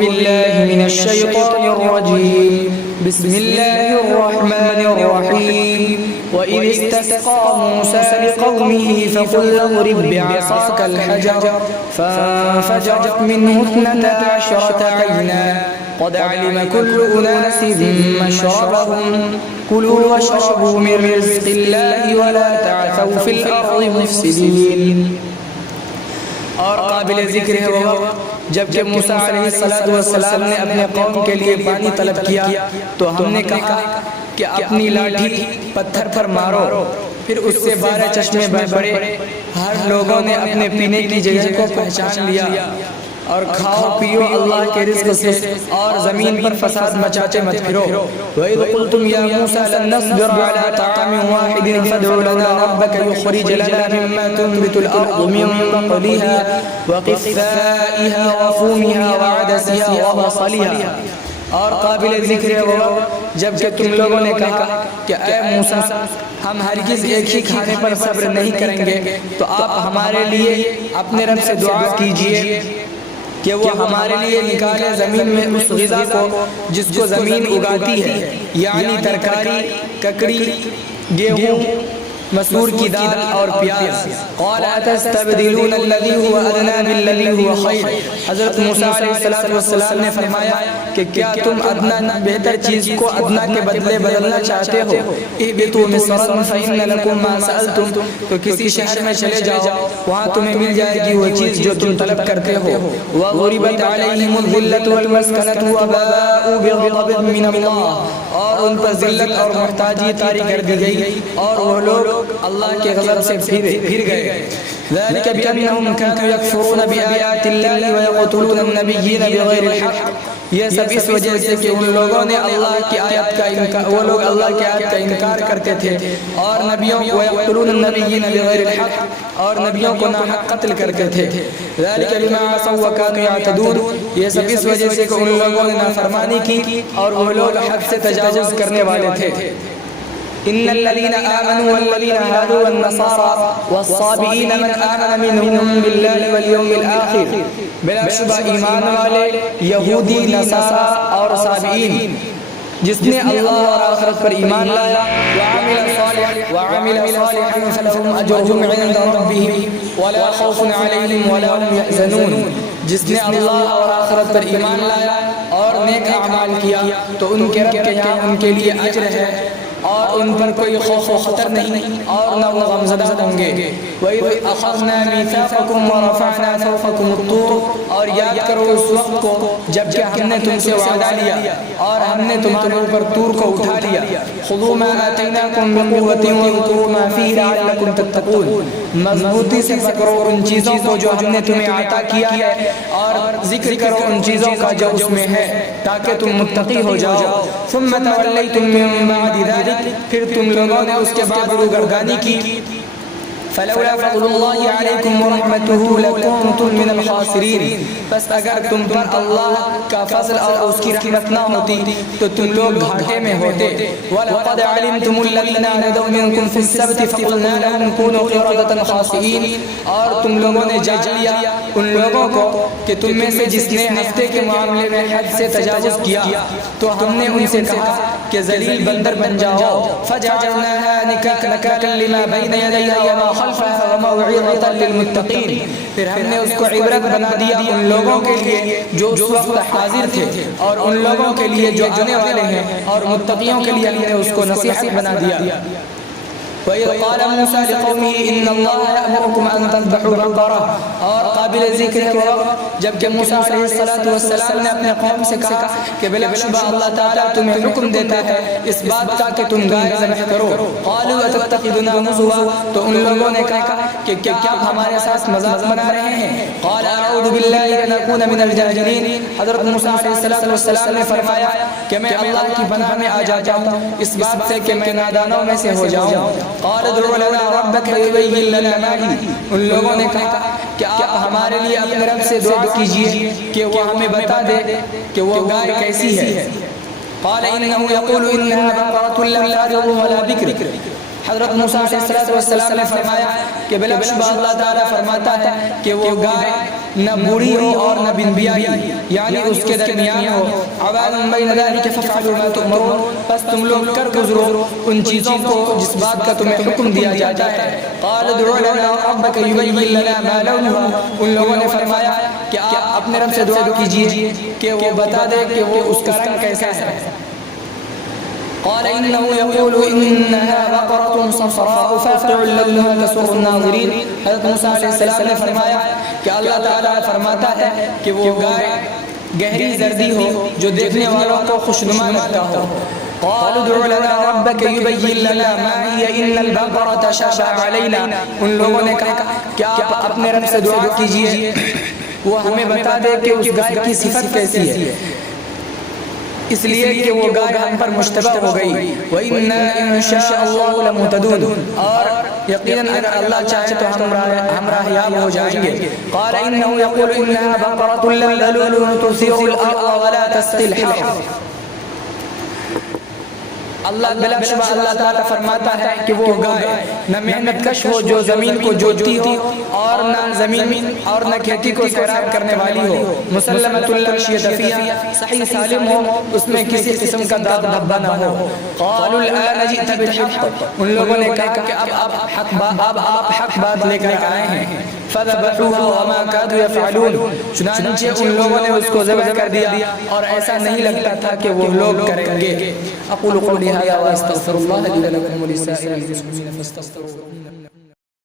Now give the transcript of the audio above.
بالله من الشيطان الرجيم بسم الله الرحمن الرحيم وإذ استسقى موسى لقومه فقل اضرب بعصاك الحجر فانفجرت منه 12 عينا قد علم كل أناس مشربهم كلوا واشربوا من رزق الله ولا تعثوا في الأرض مفسدين. اور قابل ذکر ہے وہ جبکہ موسیٰ علیہ السلام نے اپنے قوم کے لیے پانی طلب کیا تو ہم نے کہا کہ اپنی لاٹھی پتھر پر مارو، پھر اس سے 12 چشمے بڑے. ہر لوگوں نے اپنے پینے کی جگہ کو پہچان لیا اور کھاؤ پیو اللہ کے رزق سے اور زمین پر فساد مچاتے مت پھرو. وَإِذْ قُلْتُمْ يَا مُوسَى لَن نَّصْبِرَ عَلَىٰ طَعَامٍ وَاحِدٍ فَادْعُ لَنَا رَبَّكَ يُخْرِجْ لَنَا مِمَّا تُنبِتُ الْأَرْضُ مِن بَقْلِهَا وَقِثَّائِهَا وَفُومِهَا وَعَدَسِهَا وَبَصَلِهَا. اور قابل ذکر ہے وہ جبکہ تم لوگوں نے کہا کہ اے موسیٰ ہم ہرگز ایک ہی کھانے پر صبر نہیں کریں گے، تو آپ ہمارے لیے اپنے رب سے دعا کیجئے کہ وہ ہمارے لیے نکالے زمین میں اس غذا کو جس کو زمین اگاتی ہے، یعنی ترکاری، ککڑی، گیہوں، مسور کی دال اور پیاز. قال اتستبدلون الذي هو ادنى بالذي هو خير. حضرت موسیٰ علیہ السلام نے فرمایا کہ کیا تم ادنا بہتر چیز کو ادنا کے بدلے بدلنا چاہتے ہو؟ اهبطوا مصرا فإن لكم ما سألتم. تو کسی شہر میں چلے جاؤ، وہاں تمہیں مل جائے گی وہ چیز جو تم طلب کرتے ہو. وضربت عليهم الذلة والمسكنة وباءوا بغضب من الله. اور ان پر ذلت اور محتاجی طاری کر دی گئی اور وہ لوگ اللہ کے غضب سے پھر گئے. ذلك بأنهم كانوا يكفرون بآيات الله ويقتلون النبيين بغير الحق. یہ سب اس وجہ سے کہ ان لوگوں نے اللہ کی آیت کا انکار، وہ لوگ اللہ کی آیت کا انکار کرتے تھے اور نبیوں کو ويقتلون النبيين بغير الحق اور نبیوں کو ناحق قتل کرتے تھے. ذلك بما عصوا وكانوا يعتدون. یہ سب اس وجہ سے کہ ان لوگوں نے نافرمانی کی اور وہ لوگ حد سے تجاوز کرنے والے تھے. إن الذين آمنوا والذين هادوا والنصارى والصابئين من آمن منهم بالله واليوم الآخر. بلا شبہ ایمان والے یہودی، نصارہ اور صابئین جس نے اللہ اور آخرت پر ایمان لایا وعمل صالحا فلهم أجرهم عند ربهم ولا خوف عليهم ولا هم يحزنون. جس نے اللہ اور آخرت پر ایمان لایا اور نیک اعمال کیا تو ان کے رب کے یہاں ان کے لیے اجر ہے اور ان پر کوئی خوف و خطر نہیں اور نہ وہ غمزدہ ہوں گے. وَإِذْ أَخَذْنَا مِيثَاقَكُمْ وَرَفَعْنَا فَوْقَكُمُ الطُّورَ. اور یاد کرو اس وقت کو جبکہ ہم نے تم سے وعدہ لیا اور ہم نے تمہارے اوپر طور کو اٹھا لیا. خُذُوا مَا آتَيْنَاكُمْ بِقُوَّةٍ وَاذْكُرُوا مَا فِيهِ لَعَلَّكُمْ تَتَّقُونَ. مضبوطی سے پکڑو ان چیزوں کو جو ہم نے تمہیں عطا کیا ہے اور ذکر کرو ان چیزوں کا جو اس میں ہے تاکہ تم متقی ہو جاؤ. ثُمَّ تَوَلَّيْتُم مِّن بَعْدِ ذَلِكَ. پھر تم لوگوں نے اس کے بعد روگردانی کی. فلولا فضل اللہ علیکم ورحمتہ لکنتم من الخاسرین. بس اگر تم پر اللہ کا فضل اور اس کی رحمت نہ ہوتی تو تم لوگ گھاٹے میں ہوتے. وَلَقَدْ عَلِمْتُمُ الَّذِينَ اعْتَدَوْا مِنْكُمْ فِي السَّبْتِ فَقُلْنَا لَهُمْ كُونُوا قِرَدَةً خَاسِئِينَ. اور تم لوگوں نے جانچ لیا ان لوگوں کو کہ تم میں سے جس نے ہفتے کے معاملے میں حد سے تجاوز کیا تو ہم نے ان سے کہا کہ ذلیل بندر بن جاؤ. فَجَعَلْنَاهَا نَكَالًا لِمَا بَيْنَ يَدَيْهَا وَمَا خلفها وموعظة للمتقين. پھر ہم نے اس کو عبرت بنا دیا ان لوگوں کے لیے جو اس وقت حاضر تھے اور ان لوگوں کے لیے جو آنے والے ہیں اور متقیوں کے لیے ہم نے اس کو نصیحت بنا دیا. وَإِذْ قَالَ مُوسَى لِقَوْمِهِ إِنَّ اللَّهَ يَأْمُرُكُمْ أَن تَذْبَحُوا بَقَرَةً. اور قابل ذکر ہے وہ جبکہ موسیٰ علیہ السلام نے اپنے قوم سے کہا کہ بلا شبہ اللہ تعالیٰ تمہیں حکم دیتا ہے اس بات کا کہ تم گائے ذبح کرو. قَالُوا أَتَتَّخِذُنَا هُزُوًا. تو ان لوگوں نے کہا کہ کیا آپ ہمارے ساتھ مذاق بنا رہے ہیں؟ قَالَ أَعُوذُ بِاللَّهِ أَنْ أَكُونَ مِنَ الْجَاهِلِينَ. حضرت موسیٰ علیہ السلام نے فرمایا کہ میں اللہ کی پناہ میں آ جاتا ہوں اس بات سے کہ میں نادانوں میں سے ہو جاؤں. قال ادعوا لنا ربك يبين لنا ما هي. ان لوگوں نے کہا کہ آپ ہمارے لیے اپنے رب سے دعا کیجئے کہ وہ ہمیں بتا دے کہ وہ گائے کیسی ہے. قال انه يقول انها بقرة لا فارض ولا بكر. حضرت موسیٰ علیہ السلام نے فرمایا کہ بلا شبہ اللہ تعالیٰ فرماتا ہے کہ وہ گائے نہ بوڑھی ہو اور نہ بنبیائی، یعنی اس کے درمیان ہو. عوان بین ذالک فافعلوا ما تؤمرون، پس تم لوگ کر گزرو ان چیزوں کو جس بات کا تمہیں حکم دیا جاتا ہے. قال ادع لنا ربک یبین لنا ما لونها، ان لوگوں نے فرمایا کہ آپ اپنے رب سے دعا کیجئے کہ وہ بتا دے کہ وہ اس کا رنگ کیسا ہے. قال إنه يقول إنها بقرة صفراء فاقع لونها تسر الناظرين. حضرت موسیٰ علیہ السلام نے فرمایا کہ اللہ تعالیٰ فرماتا ہے کہ وہ گائے گہری زردی ہو جو دیکھنے والوں کو خوشنما لگتا ہو. قالوا ادع لنا ربك يبين لنا ما هي إن البقرة تشابه علينا. ان لوگوں نے کہا کہ آپ اپنے رب سے دعا کیجئے وہ ہمیں بتا دے کہ اس گائے کی صفت کیسی ہے، اس لیے کہ وہ گائے ہم پر مشتبہ ہو گئی. وَإِنَّا إِن شَاءَ اللَّهُ لَمُهْتَدُونَ، اور یقیناً اگر اللہ چاہے تو ہم راہیاب ہو جائیں گے. قال إِنَّهُ يَقُولُ إِنَّهَا بَقَرَةٌ لَّا ذَلُولٌ تُثِيرُ الْأَرْضَ وَلَا تَسْقِي الْحَرْثَ. اللہ بلا شبہ اللہ تعالیٰ فرماتا ہے کہ وہ گائے نہ محنت کش ہو جو زمین کو جوتتی ہو، اور نہ زمین اور نہ کھیتی کو سیراب کرنے والی ہو. مسلمۃ لا شیۃ فیہا، صحیح سالم ہو، اس میں کسی قسم کا داغ دھبا نہ ہو. قالوا الآن جئت بالحق، ان لوگوں نے کہا کہ اب آپ حق بات لے کر آئے ہیں. فذبحوها وما كادوا يفعلون، چنانچہ ان لوگوں نے اس کو ذبح کر دیا اور ایسا نہیں لگتا تھا کہ وہ لوگ کریں گے. اقول قولی هذا واستغفر الله لي ولكم ولسائر المسلمين فاستغفروه.